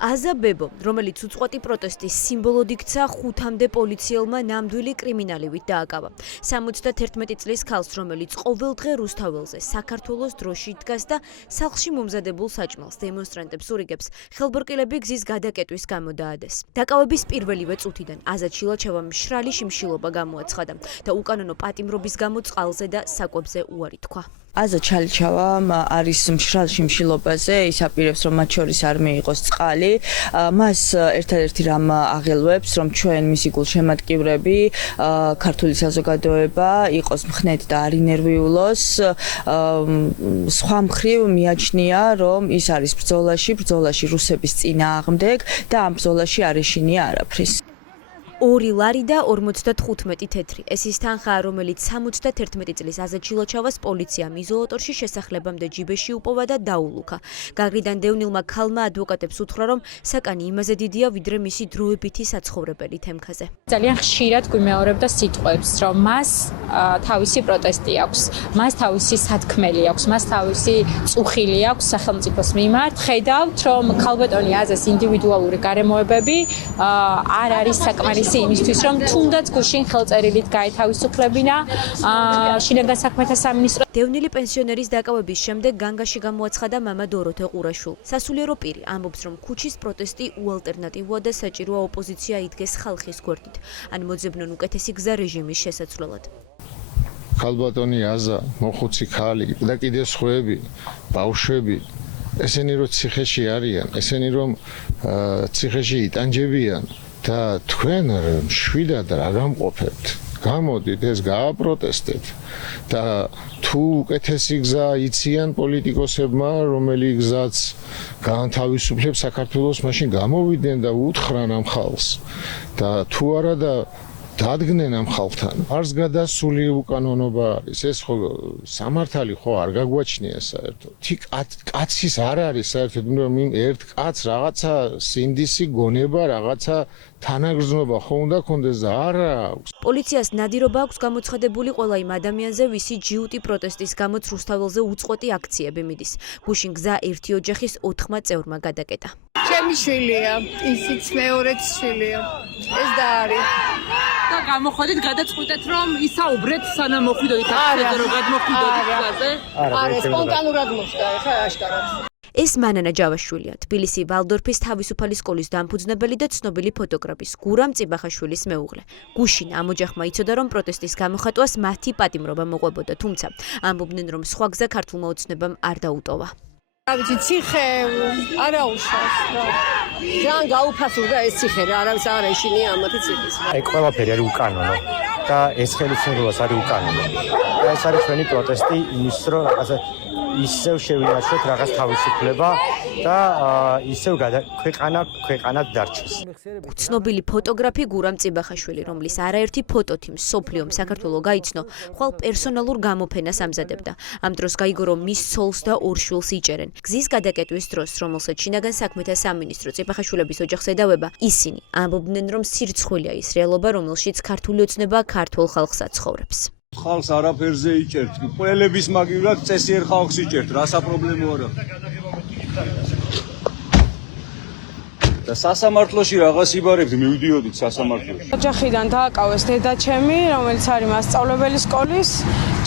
აზაბებო, რომელიც უწყვეტი პროტესტის სიმბოლოდ იქცა, 5-მდე პოლიციელმა ნამდვილი კრიმინალივით დააკავა. 71 წლის ქალს, რომელიც ყოველდღე რუსთაველზე საქართველოს დროში დგას და სახლში მომზადებულ საჭმელს დემონსტრანტებს ურიგებს, ხელბორკილები გზის გადაკეტვის გამო დაადეს. დაკავების პირველივე წუთიდან აზად შილაჩევამ მშრალი შიმშილობა გამოაცხადა და უკანონო პატიმრობის გამო წყალზე და საკვებზე უარი თქვა. აზად შილაჩევამ არის მშრალ შიმშილობაზე, ის აპირებს, რომ მათ შორის არ მიიღოს წყალი. მას ერთადერთი რამ აღელვებს, რომ ჩვენ მისი გულშემატკივრები, ქართული საზოგადოება იყოს მხნედ და არ ინერვიულოს. სხვა მხრივ მიაჩნია, რომ ის არის ბრძოლაში რუსების წინააღმდეგ და ამ ბრძოლაში არ ეშინია არაფრის. 2 ლარი და 55 თეთრი. ეს ის თანხაა, რომელიც 71 წლის აზად შილაჩევას პოლიციამ იზოლატორში შესახლებამდე ჯიბეში უპოვა და დაულუქა. გაგრიდან დევნილმა ქალმა ადვოკატებს უთხრა, რომ საკანი იმაზე დიდია, ვიდრე მისი დროებითი საცხოვრებელი თემქაზე. ძალიან ხშირად გვიმეორებდა სიტყვებს, რომ მას თავისი პროტესტი აქვს, მას თავისი სათქმელი აქვს, მას თავისი წუხილი აქვს სახელმწიფოს მიმართ. ხედავთ, რომ ქალბატონი აზას ინდივიდუალური გარემოებები არ არის საკმარისი იმისთვის, რომ თუნდაც გუშინ ხელწერილით გაეთავისუფლებინა შინაგან საქმეთა სამინისტრო. დევნილი პენსიონერის დაკავების შემდეგ განგაში გამოაცხადა მამა დოროთე ყურაშვილ. სასულიერო პირი ამბობს, რომ ქუჩის პროტესტი უალტერნატივოა და საჭიროა ოპოზიცია იდგეს ხალხის გვერდით. ან მოძებნონ უკეთესი გზა რეჟიმის შესაცვლელად. ქალბატონი აზა, მოხუცი ქალი და კიდევ სხვები, ბავშვები, ესენი რომ ციხეში არიან, ესენი რომ ციხეში იტანჯებიან და თქვენ მშვიდად რა გამყოფებთ? გამოდით ეს გააპროტესტეთ და თუ უკეთესი გზა იციან პოლიტიკოსებმა, რომელი გზაც გაანთავისუფლებს საქართველოს, მაშინ გამოვიდნენ და უთხრან ამ ხალხს და თუ არა და დადგნენ ამ ხალხთან. არც გადასული უკანონობა არის. ეს ხო სამართალი ხო არ გაგვაჩნია საერთოდ. კაცის არ არის საერთოდ, რომ ერთ კაცს რაღაცა სინდისი გონება, რაღაცა თანაგრძნობა ხო უნდა კონდეს და არა აქვს. პოლიციას ნადირობა აქვს გამოცხადებული ყველა იმ ადამიანზე, ვისი ჯიუტი პროტესტის გამოც რუსთაველზე უწყვეტი აქციები მიდის. გუშინ გზა ერთი ოჯახის 4 წევრმა გადაკეტა. ჩემი შვილია, ისიც მეორეც შვილია. ეს და არის. და გამოხოდით გადაწყვიტეთ, რომ ისაუბრეთ სანამ მოხვიდოდით აქციაზე, რომ გადმოხვიდოდით გზაზე? არა, სპონტანურად მოხდა, ხა აშკარად. ეს მანანა ჯავაშვილია, თბილისი ვალდორფის თავისუფალი სკოლის დამფუძნებელი და ცნობილი ფოტოგრაფის გურამ წიბახაშვილის მეუღლე. გუშინ ამ ოჯახმა იცოდა, რომ პროტესტის გამოხატვას მათი პატიმრობა მოყვებოდა, თუმცა ამბობდნენ, რომ სხვა გზა ქართულმა ოცნებამ არ დაუტოვა. რა ვიცი, ციხე არა უშავს რა. ძალიან გაუფასურდა ეს ციხე რა, არავის არ ეშინია ამათი ციხის. აი ყველაფერი არის უკანონო და ეს ხელისუფლებას არის უკანონო. და ეს არის ჩვენი პროტესტი იმის, რომ რაღაცა ისევ შევინარჩუნოთ რაღაც თავისუფლება და ისევ ქვეყანად დარჩეს. ცნობილი ფოტოგრაფი გურამ წიბახაშვილი, რომლის არაერთი ფოტოთი მსოფლიომ საქართველოს გაიცნო, ხვალ პერსონალურ გამოფენას ამზადებდა. ამ დროს გაიგო, რომ მის ცოლს და 2 შვილს იჭერენ. გზის გადაკეტვის დროს, რომელსაც შინაგან საქმეთა სამინისტრო წიბახაშვილების ოჯახს ედავება, ისინი ამბობდნენ, რომ სირცხვილია ის რეალობა, რომელშიც ქართული ოცნება ქართულ ხალხს აცხოვრებს. ხალხს არაფერზე იჭერთ, ყველების მაგივრად წესიერ ხალხს იჭერთ, რა საპრობლემო არა. და სასამართლოში რაღაც იბარებთ, მივიდიოდით სასამართლოში. ოჯახიდან დააკავეს დედა ჩემი, რომელიც არის მასწავლებელი სკოლის,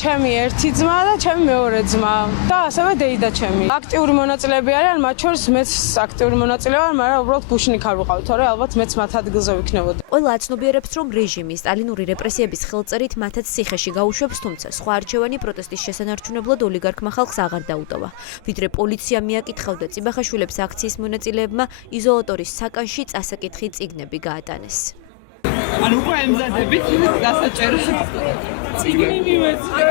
ჩემი ერთი ძმა და ჩემი მეორე ძმა და ასევე დეიდა ჩემი. აქტიური მონაწილეები არიან, მათ შორის მეც აქტიური მონაწილე ვარ, მაგრამ უბრალოდ გუშინი არ ვიყავი, თორე ალბათ მეც მათ ადგილზე ვიქნებოდი. ყველა აცნობიერებს, რომ რეჟიმი სტალინური რეპრესიების ხელწერით მათაც ციხეში გაუშვებს, თუმცა სხვა არჩევანი პროტესტის შესანარჩუნებლად ოლიგარქმა ხალხს აღარ დაუტოვა. ვიდრე პოლიცია მიაკითხავდა წიბახაშვილებს აქციის მონაწილეებმა იზოლატორის საკანში წასაკითხი წიგნები გაატანეს. ან უკვე ემზადებით დასაჭერს. წიგნი მივეცე.